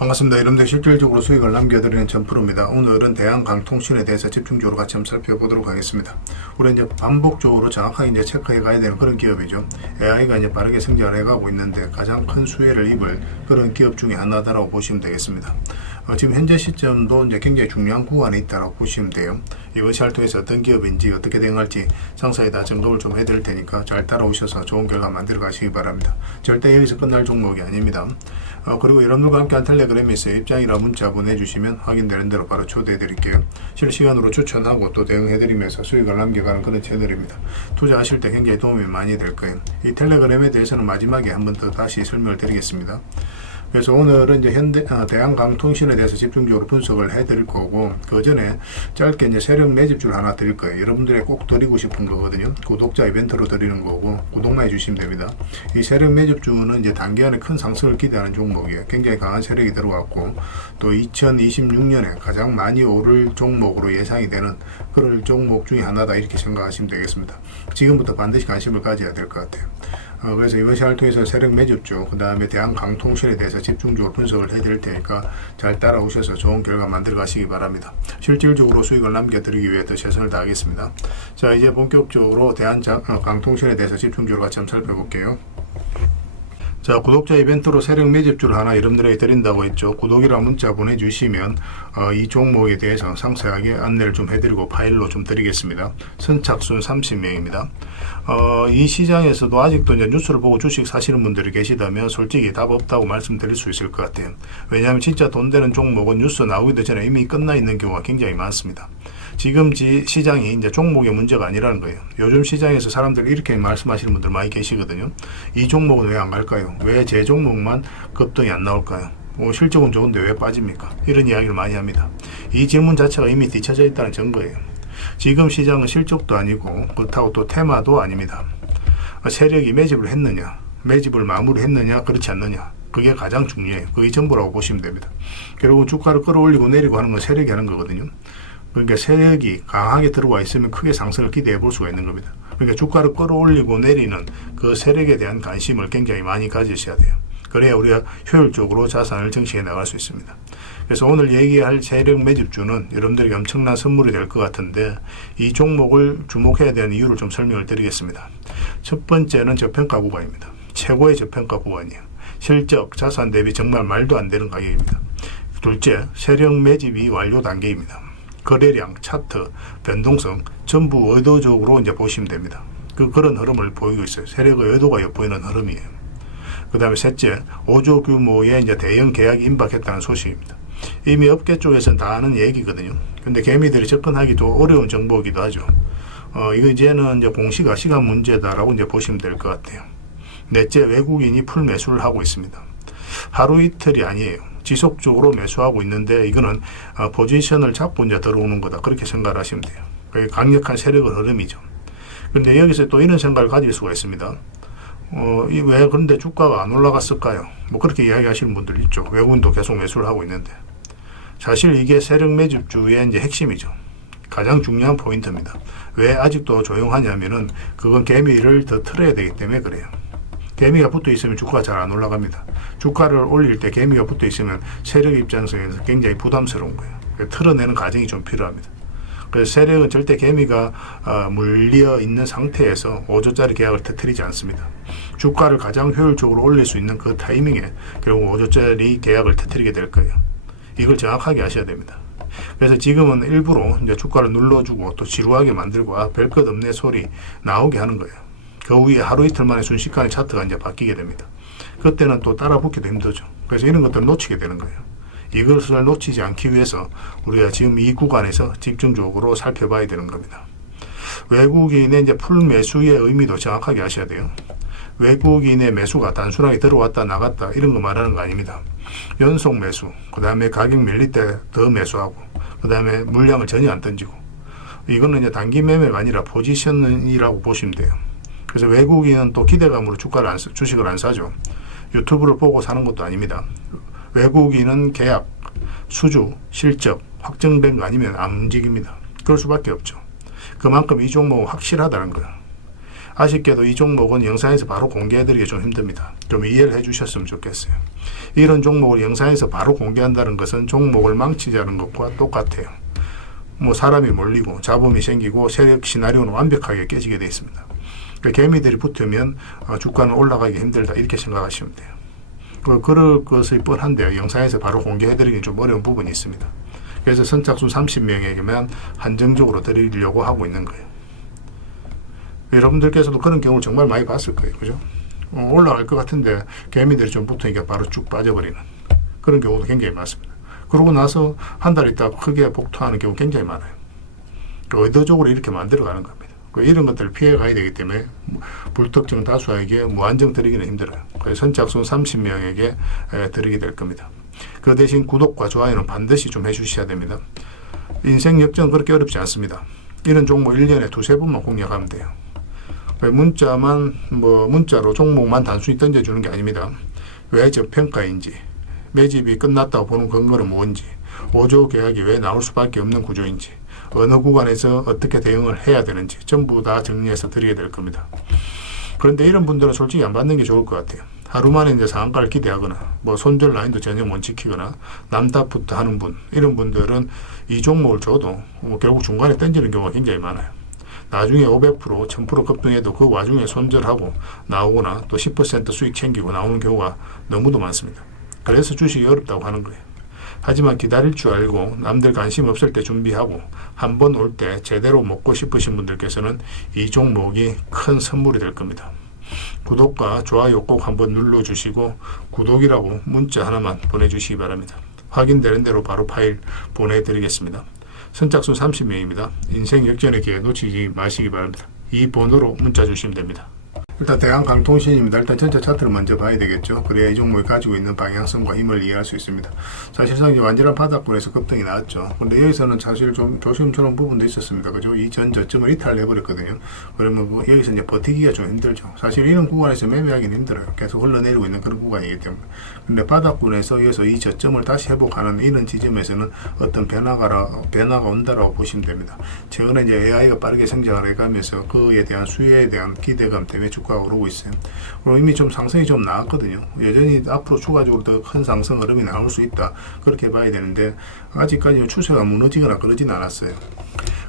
반갑습니다. 여러분들 실질적으로 수익을 남겨드리는 전프로입니다. 오늘은 대한강통신에 대해서 집중적으로 같이 한번 살펴보도록 하겠습니다. 우리 이제 반복적으로 정확하게 이제 체크해 가야 되는 그런 기업이죠. AI가 이제 빠르게 성장을 해가고 있는데 가장 큰 수혜를 입을 그런 기업 중에 하나다라고 보시면 되겠습니다. 지금 현재 시점도 이제 굉장히 중요한 구간에 있다고 보시면 돼요. 이번 시를 통해서 어떤 기업인지 어떻게 대응할지 상세히 다 점검을 좀 해드릴 테니까 잘 따라오셔서 좋은 결과 만들어 가시기 바랍니다. 절대 여기서 끝날 종목이 아닙니다. 그리고 여러분들과 함께 한 텔레그램에서 입장이라 문자 보내주시면 확인되는 대로 바로 초대해 드릴게요. 실시간으로 추천하고 또 대응해 드리면서 수익을 남겨가는 그런 채널입니다. 투자하실 때 굉장히 도움이 많이 될 거예요. 이 텔레그램에 대해서는 마지막에 한 번 더 다시 설명을 드리겠습니다. 그래서 오늘은 이제 대한강통신에 대해서 집중적으로 분석을 해드릴 거고, 그 전에 짧게 이제 세력 매집줄 하나 드릴 거예요. 여러분들이 꼭 드리고 싶은 거거든요. 구독자 이벤트로 드리는 거고, 구독만 해주시면 됩니다. 이 세력 매집주는 이제 단기간에 큰 상승을 기대하는 종목이에요. 굉장히 강한 세력이 들어왔고, 또 2026년에 가장 많이 오를 종목으로 예상이 되는 그런 종목 중에 하나다, 이렇게 생각하시면 되겠습니다. 지금부터 반드시 관심을 가져야 될 것 같아요. 그래서 이번 시간을 통해서 세력 매집주, 그 다음에 대한강통신에 대해서 집중적으로 분석을 해드릴 테니까 잘 따라오셔서 좋은 결과 만들어 가시기 바랍니다. 실질적으로 수익을 남겨드리기 위해 더 최선을 다하겠습니다. 자, 이제 본격적으로 대한강통신에 대해서 집중적으로 같이 한번 살펴볼게요. 자, 구독자 이벤트로 세력 매집주를 하나 여러분들에게 드린다고 했죠. 구독이라 문자 보내주시면 이 종목에 대해서 상세하게 안내를 좀 해드리고 파일로 좀 드리겠습니다. 선착순 30명입니다. 이 시장에서도 아직도 이제 뉴스를 보고 주식 사시는 분들이 계시다면 솔직히 답 없다고 말씀드릴 수 있을 것 같아요. 왜냐하면 진짜 돈 되는 종목은 뉴스 나오기도 전에 이미 끝나 있는 경우가 굉장히 많습니다. 지금 시장이 이제 종목의 문제가 아니라는 거예요. 요즘 시장에서 사람들이 이렇게 말씀하시는 분들 많이 계시거든요. 이 종목은 왜 안 갈까요? 왜 제 종목만 급등이 안 나올까요? 실적은 좋은데 왜 빠집니까? 이런 이야기를 많이 합니다. 이 질문 자체가 이미 뒤쳐져 있다는 증거예요. 지금 시장은 실적도 아니고 그렇다고 또 테마도 아닙니다. 세력이 매집을 했느냐, 매집을 마무리했느냐, 그렇지 않느냐, 그게 가장 중요해요. 그게 전부라고 보시면 됩니다. 결국 주가를 끌어올리고 내리고 하는 건 세력이 하는 거거든요. 그러니까 세력이 강하게 들어와 있으면 크게 상승을 기대해 볼 수가 있는 겁니다. 그러니까 주가를 끌어올리고 내리는 그 세력에 대한 관심을 굉장히 많이 가지셔야 돼요. 그래야 우리가 효율적으로 자산을 정치해 나갈 수 있습니다. 그래서 오늘 얘기할 세력 매집주는 여러분들에게 엄청난 선물이 될 것 같은데, 이 종목을 주목해야 되는 이유를 좀 설명을 드리겠습니다. 첫 번째는 저평가 구간입니다. 최고의 저평가 구간이에요. 실적, 자산 대비 정말 말도 안 되는 가격입니다. 둘째, 세력 매집이 완료 단계입니다. 거래량, 차트, 변동성 전부 의도적으로 이제 보시면 됩니다. 그런 흐름을 보이고 있어요. 세력의 의도가 엿보이는 흐름이에요. 그 다음에 셋째, 5조 규모의 이제 대형 계약이 임박했다는 소식입니다. 이미 업계 쪽에서는 다 아는 얘기거든요. 근데 개미들이 접근하기 좀 어려운 정보이기도 하죠. 이거 이제는 이제 공시가 시간 문제다라고 이제 보시면 될 것 같아요. 넷째, 외국인이 풀 매수를 하고 있습니다. 하루 이틀이 아니에요. 지속적으로 매수하고 있는데 이거는 포지션을 잡고 이제 들어오는 거다, 그렇게 생각을 하시면 돼요. 그게 강력한 세력의 흐름이죠. 근데 여기서 또 이런 생각을 가질 수가 있습니다. 왜 그런데 주가가 안 올라갔을까요? 뭐 그렇게 이야기하시는 분들 있죠. 외국인도 계속 매수를 하고 있는데. 사실 이게 세력 매집주의 이제 핵심이죠. 가장 중요한 포인트입니다. 왜 아직도 조용하냐면은 그건 개미를 더 틀어야 되기 때문에 그래요. 개미가 붙어 있으면 주가가 잘 안 올라갑니다. 주가를 올릴 때 개미가 붙어 있으면 세력 입장에서 굉장히 부담스러운 거예요. 틀어내는 과정이 좀 필요합니다. 그래서 세력은 절대 개미가 물려 있는 상태에서 5조짜리 계약을 터뜨리지 않습니다. 주가를 가장 효율적으로 올릴 수 있는 그 타이밍에 결국 5조짜리 계약을 터뜨리게 될 거예요. 이걸 정확하게 아셔야 됩니다. 그래서 지금은 일부러 이제 주가를 눌러주고 또 지루하게 만들고 별 것 없네 소리 나오게 하는 거예요. 그 후에 하루 이틀 만에 순식간에 차트가 이제 바뀌게 됩니다. 그때는 또 따라 붙기도 힘들죠. 그래서 이런 것들을 놓치게 되는 거예요. 이것을 놓치지 않기 위해서 우리가 지금 이 구간에서 집중적으로 살펴봐야 되는 겁니다. 외국인의 이제 풀 매수의 의미도 정확하게 아셔야 돼요. 외국인의 매수가 단순하게 들어왔다 나갔다 이런 거 말하는 거 아닙니다. 연속 매수, 그 다음에 가격 밀릴 때 더 매수하고, 그 다음에 물량을 전혀 안 던지고, 이거는 이제 단기 매매가 아니라 포지션이라고 보시면 돼요. 그래서 외국인은 또 기대감으로 주식을 안 사죠. 유튜브를 보고 사는 것도 아닙니다. 외국인은 계약, 수주, 실적 확정된 거 아니면 안 움직입니다. 그럴 수밖에 없죠. 그만큼 이 종목은 확실하다는 거예요. 아쉽게도 이 종목은 영상에서 바로 공개해드리기 좀 힘듭니다. 좀 이해를 해주셨으면 좋겠어요. 이런 종목을 영상에서 바로 공개한다는 것은 종목을 망치자는 것과 똑같아요. 뭐 사람이 몰리고 잡음이 생기고 세력 시나리오는 완벽하게 깨지게 되어 있습니다. 그러니까 개미들이 붙으면 주가는 올라가기 힘들다 이렇게 생각하시면 돼요. 그럴 것이 뻔한데요. 영상에서 바로 공개해드리기 좀 어려운 부분이 있습니다. 그래서 선착순 30명에게만 한정적으로 드리려고 하고 있는 거예요. 여러분들께서도 그런 경우를 정말 많이 봤을 거예요. 그죠? 올라갈 것 같은데 개미들이 좀 붙으니까 바로 쭉 빠져버리는 그런 경우도 굉장히 많습니다. 그러고 나서 한 달 있다 크게 복토하는 경우 굉장히 많아요. 의도적으로 이렇게 만들어가는 겁니다. 이런 것들을 피해 가야 되기 때문에 불특정 다수에게 무한정 드리기는 힘들어요. 그래서 선착순 30명에게 드리게 될 겁니다. 그 대신 구독과 좋아요는 반드시 좀 해주셔야 됩니다. 인생 역전은 그렇게 어렵지 않습니다. 이런 종목 1년에 두세 번만 공략하면 돼요. 문자로 종목만 단순히 던져주는 게 아닙니다. 왜 저평가인지, 매집이 끝났다고 보는 근거는 뭔지, 5조 계약이 왜 나올 수밖에 없는 구조인지, 어느 구간에서 어떻게 대응을 해야 되는지 전부 다 정리해서 드리게 될 겁니다. 그런데 이런 분들은 솔직히 안 받는 게 좋을 것 같아요. 하루 만에 이제 상한가를 기대하거나 손절 라인도 전혀 못 지키거나 남답부터 하는 분, 이런 분들은 이 종목을 줘도 결국 중간에 던지는 경우가 굉장히 많아요. 나중에 500%, 1000% 급등해도 그 와중에 손절하고 나오거나 또 10% 수익 챙기고 나오는 경우가 너무도 많습니다. 그래서 주식이 어렵다고 하는 거예요. 하지만 기다릴 줄 알고 남들 관심 없을 때 준비하고 한번 올 때 제대로 먹고 싶으신 분들께서는 이 종목이 큰 선물이 될 겁니다. 구독과 좋아요 꼭 한번 눌러주시고 구독이라고 문자 하나만 보내주시기 바랍니다. 확인되는 대로 바로 파일 보내드리겠습니다. 선착순 30명입니다. 인생 역전의 기회 놓치지 마시기 바랍니다. 이 번호로 문자 주시면 됩니다. 일단 대한강통신입니다. 일단 전체 차트를 먼저 봐야 되겠죠. 그래야 이 종목이 가지고 있는 방향성과 힘을 이해할 수 있습니다. 사실상 이제 완전한 바닥권에서 급등이 나왔죠. 근데 여기서는 사실 좀 조심스러운 부분도 있었습니다. 그죠? 이 전 저점을 이탈해버렸거든요. 그러면 여기서 이제 버티기가 좀 힘들죠. 사실 이런 구간에서 매매하기는 힘들어요. 계속 흘러내리고 있는 그런 구간이기 때문에. 근데 바닥권에서 여기서 이 저점을 다시 회복하는 이런 지점에서는 어떤 변화가 온다라고 보시면 됩니다. 최근에 이제 AI가 빠르게 성장을 해가면서 그에 대한 수요에 대한 기대감 때문에 주가가 오르고 있어요. 그리고 이미 좀 상승이 좀 나왔거든요. 여전히 앞으로 추가적으로 더 큰 상승 흐름이 나올 수 있다. 그렇게 봐야 되는데 아직까지 추세가 무너지거나 그러진 않았어요.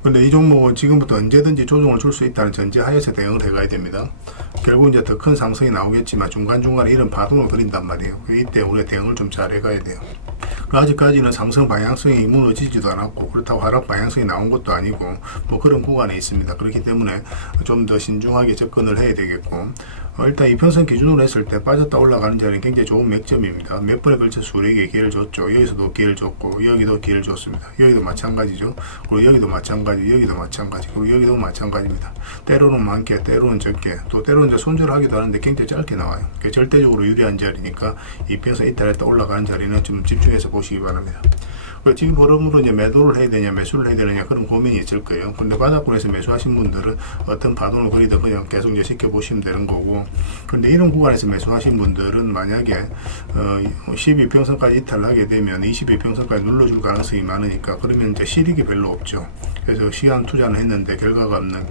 근데 이 종목은 지금부터 언제든지 조정을 줄 수 있다는 전제하에서 대응을 해가야 됩니다. 결국 이제 더 큰 상승이 나오겠지만 중간중간에 이런 파동을 그린단 말이에요. 이때 우리가 대응을 좀 잘 해가야 돼요. 아직까지는 상승 방향성이 무너지지도 않았고 그렇다고 하락 방향성이 나온 것도 아니고 뭐 그런 구간에 있습니다. 그렇기 때문에 좀 더 신중하게 접근을 해야 되겠고 일단 이평선 기준으로 했을 때 빠졌다 올라가는 자리는 굉장히 좋은 맥점입니다. 몇 번에 걸쳐서 우리에게 기회를 줬죠. 여기서도 기회를 줬고 여기도 기회를 줬습니다. 여기도 마찬가지죠. 그리고 여기도 마찬가지, 여기도 마찬가지, 그리고 여기도 마찬가지입니다. 때로는 많게, 때로는 적게, 또 때로는 이제 손절하기도 하는데 굉장히 짧게 나와요. 절대적으로 유리한 자리니까 이평선 이탈했다 올라가는 자리는 좀 집중해서 보시기 바랍니다. 지금 흐름으로 이제 매도를 해야 되냐 매수를 해야 되느냐 그런 고민이 있을 거예요. 근데 바닥권에서 매수하신 분들은 어떤 파동을 그리든 그냥 계속 이제 지켜보시면 되는 거고, 근데 이런 구간에서 매수하신 분들은 만약에 12평선까지 이탈하게 되면 22평선까지 눌러줄 가능성이 많으니까 그러면 이제 실익이 별로 없죠. 그래서 시간 투자는 했는데 결과가 없는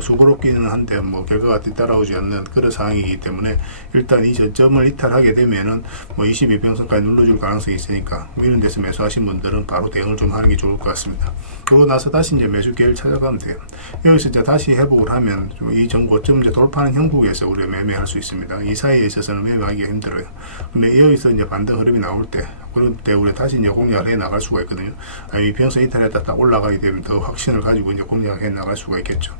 수고롭기는 한데 뭐 결과가 뒤따라오지 않는 그런 상황이기 때문에 일단 이 저점을 이탈하게 되면은 뭐 22평선까지 눌러줄 가능성이 있으니까 이런 데서 매수하신 분들은 바로 대응을 좀 하는 게 좋을 것 같습니다. 그러고 나서 다시 이제 매수 기회를 찾아가면 돼요. 여기서 이제 다시 회복을 하면 이 전고점 이제 돌파하는 형국에서 우리가 매매할 수 있습니다. 이 사이에 있어서는 매매하기가 힘들어요. 근데 여기서 이제 반등 흐름이 나올 때 그럴 때 우리 다시 이제 공략을 해 나갈 수가 있거든요. 이 평선 이탈했다 딱 올라가게 되면 더 확신을 가지고 이제 공략을 해 나갈 수가 있겠죠.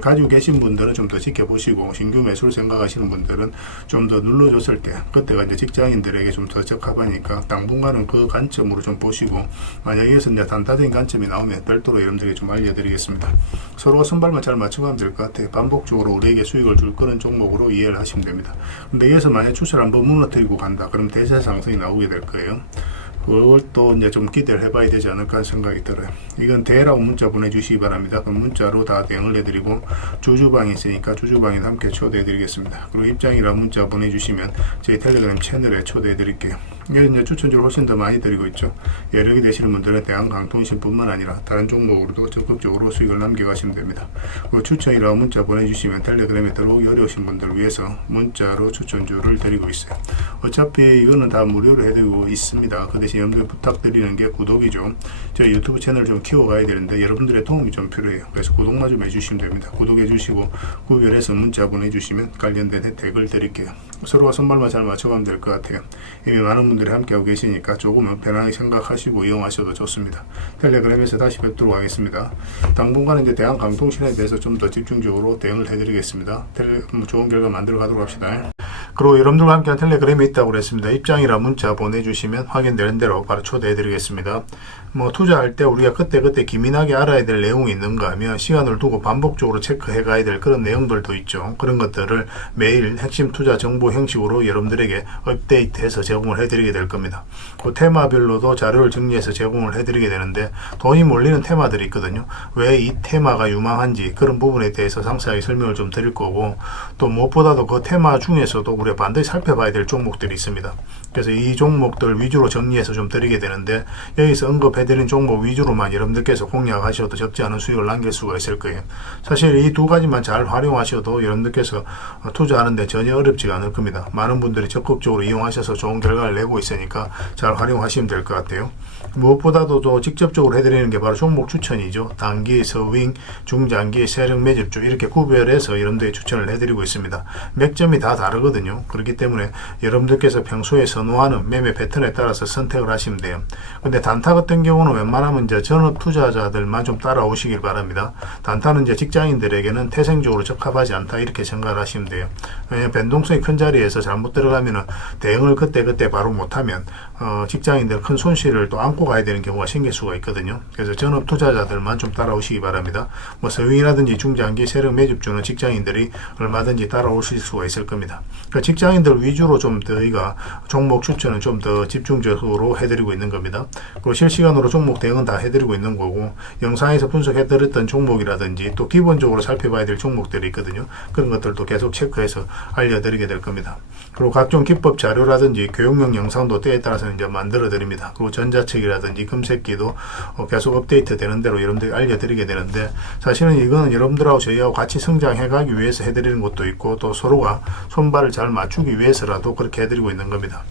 가지고 계신 분들은 좀 더 지켜보시고 신규 매수를 생각하시는 분들은 좀 더 눌러줬을 때 그때가 이제 직장인들에게 좀 더 적합하니까 당분간은 그 관점으로 좀 보시고 만약 여기서 이제 단타적인 관점이 나오면 별도로 여러분들에게 좀 알려드리겠습니다. 서로가 손발만 잘 맞춰가면 될 것 같아요. 반복적으로 우리에게 수익을 줄 그런 종목으로 이해를 하시면 됩니다. 근데 여기서 만약 추세를 한번 무너뜨리고 간다 그럼 대세 상승이 나오게 될 거예요. 그걸 또 이제 좀 기대를 해봐야 되지 않을까 생각이 들어요. 이건 대라고 문자 보내주시기 바랍니다. 그럼 문자로 다 대응을 해드리고 주주방이 있으니까 주주방에 함께 초대해드리겠습니다. 그리고 입장이라 문자 보내주시면 저희 텔레그램 채널에 초대해드릴게요. 이게 이제 추천주를 훨씬 더 많이 드리고 있죠. 여력이 되시는 분들은 대한강통신뿐만 아니라 다른 종목으로도 적극적으로 수익을 남겨가시면 됩니다. 그 추천이라고 문자 보내주시면 텔레그램에 들어오기 어려우신 분들을 위해서 문자로 추천주를 드리고 있어요. 어차피 이거는 다 무료로 해드리고 있습니다. 그 대신 여러분들 부탁드리는 게 구독이죠. 저희 유튜브 채널을 좀 키워가야 되는데 여러분들의 도움이 좀 필요해요. 그래서 구독만 좀 해주시면 됩니다. 구독해 주시고 구별해서 문자 보내주시면 관련된 혜택을 드릴게요. 서로가 손발만 잘 맞춰가면 될 것 같아요. 이미 많은 분들이 함께하고 계시니까 조금은 편하게 생각하시고 이용하셔도 좋습니다. 텔레그램에서 다시 뵙도록 하겠습니다. 당분간은 이제 대한강통신에 대해서 좀 더 집중적으로 대응을 해드리겠습니다. 좋은 결과 만들어 가도록 합시다. 그리고 여러분들과 함께한 텔레그램이 있다고 그랬습니다. 입장이라 문자 보내주시면 확인되는 대로 바로 초대해드리겠습니다. 뭐 투자할 때 우리가 그때그때 기민하게 알아야 될 내용이 있는가 하면 시간을 두고 반복적으로 체크해 가야 될 그런 내용들도 있죠. 그런 것들을 매일 핵심 투자 정보 형식으로 여러분들에게 업데이트해서 제공을 해드리게 될 겁니다. 그 테마별로도 자료를 정리해서 제공을 해드리게 되는데 돈이 몰리는 테마들이 있거든요. 왜 이 테마가 유망한지 그런 부분에 대해서 상세하게 설명을 좀 드릴 거고, 또 무엇보다도 그 테마 중에서도 우리가 반드시 살펴봐야 될 종목들이 있습니다. 그래서 이 종목들 위주로 정리해서 좀 드리게 되는데, 여기서 언급해드린 종목 위주로만 여러분들께서 공략하셔도 적지 않은 수익을 남길 수가 있을 거예요. 사실 이 두 가지만 잘 활용하셔도 여러분들께서 투자하는데 전혀 어렵지가 않을 겁니다. 많은 분들이 적극적으로 이용하셔서 좋은 결과를 내고 있으니까 잘 활용하시면 될 것 같아요. 무엇보다도 또 직접적으로 해드리는 게 바로 종목 추천이죠. 단기, 서윙, 중장기, 세력 매집주 이렇게 구별해서 여러분들이 추천을 해드리고 있습니다. 맥점이 다 다르거든요. 그렇기 때문에 여러분들께서 평소에 선호하는 매매 패턴에 따라서 선택을 하시면 돼요. 근데 단타 같은 경우는 웬만하면 이제 전업 투자자들만 좀 따라오시길 바랍니다. 단타는 이제 직장인들에게는 태생적으로 적합하지 않다 이렇게 생각을 하시면 돼요. 왜냐하면 변동성이 큰 자리에서 잘못 들어가면은 대응을 그때 바로 못하면 직장인들 큰 손실을 또 안고 가야 되는 경우가 생길 수가 있거든요. 그래서 전업 투자자들만 좀 따라오시기 바랍니다. 뭐 서윙이라든지 중장기 세력 매집주는 직장인들이 얼마든지 따라오실 수가 있을 겁니다. 그러니까 직장인들 위주로 좀 저희가 종목 추천은 좀 더 집중적으로 해드리고 있는 겁니다. 그리고 실시간으로 종목 대응은 다 해드리고 있는 거고, 영상에서 분석해드렸던 종목이라든지 또 기본적으로 살펴봐야 될 종목들이 있거든요. 그런 것들도 계속 체크해서 알려드리게 될 겁니다. 그리고 각종 기법 자료라든지 교육용 영상도 때에 따라서 이제 만들어 드립니다. 그리고 전자책이라든지 금색기도 계속 업데이트 되는 대로 여러분들이 알려드리게 되는데, 사실은 이거는 여러분들하고 저희하고 같이 성장해 가기 위해서 해드리는 것도 있고, 또 서로가 손발을 잘 맞추기 위해서라도 그렇게 해드리고 있는 겁니다.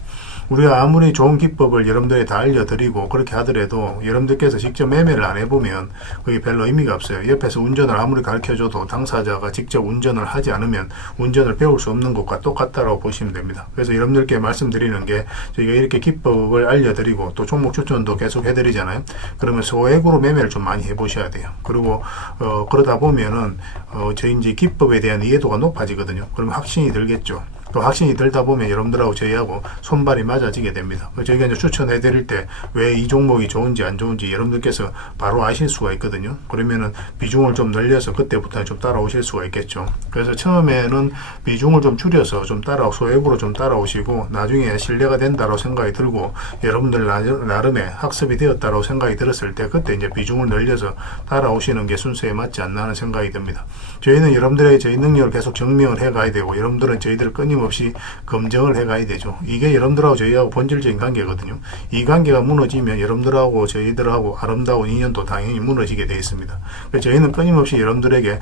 우리가 아무리 좋은 기법을 여러분들이 다 알려드리고 그렇게 하더라도 여러분들께서 직접 매매를 안 해보면 그게 별로 의미가 없어요. 옆에서 운전을 아무리 가르쳐줘도 당사자가 직접 운전을 하지 않으면 운전을 배울 수 없는 것과 똑같다고 보시면 됩니다. 그래서 여러분들께 말씀드리는 게, 저희가 이렇게 기법을 알려드리고 또 종목 추천도 계속 해드리잖아요. 그러면 소액으로 매매를 좀 많이 해보셔야 돼요. 그리고 그러다 보면은 저희 이제 기법에 대한 이해도가 높아지거든요. 그러면 확신이 들겠죠. 또 확신이 들다 보면 여러분들하고 저희하고 손발이 맞아지게 됩니다. 저희가 이제 추천해 드릴 때 왜 이 종목이 좋은지 안 좋은지 여러분들께서 바로 아실 수가 있거든요. 그러면은 비중을 좀 늘려서 그때부터 좀 따라오실 수가 있겠죠. 그래서 처음에는 비중을 좀 줄여서 좀 소액으로 좀 따라오시고, 나중에 신뢰가 된다고 생각이 들고 여러분들 나름의 학습이 되었다고 생각이 들었을 때 그때 이제 비중을 늘려서 따라오시는 게 순서에 맞지 않나 하는 생각이 듭니다. 저희는 여러분들의 저희 능력을 계속 증명을 해 가야 되고, 여러분들은 저희들을 끊임없이 검증을 해 가야 되죠. 이게 여러분들하고 저희하고 본질적인 관계거든요. 이 관계가 무너지면 여러분들하고 저희들하고 아름다운 인연도 당연히 무너지게 되어 있습니다. 그래서 저희는 끊임없이 여러분들에게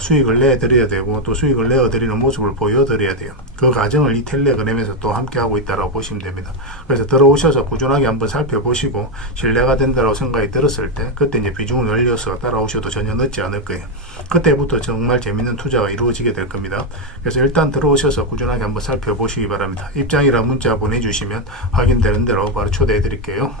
수익을 내드려야 되고, 또 수익을 내어드리는 모습을 보여드려야 돼요. 그 과정을 이 텔레그램에서 또 함께 하고 있다고 보시면 됩니다. 그래서 들어오셔서 꾸준하게 한번 살펴보시고 신뢰가 된다고 생각이 들었을 때 그때 이제 비중을 늘려서 따라오셔도 전혀 늦지 않을 거예요. 그때부터 정말 재밌는 투자가 이루어지게 될 겁니다. 그래서 일단 들어오셔서 꾸준하게 한번 살펴보시기 바랍니다. 입장이라 문자 보내주시면 확인되는 대로 바로 초대해 드릴게요.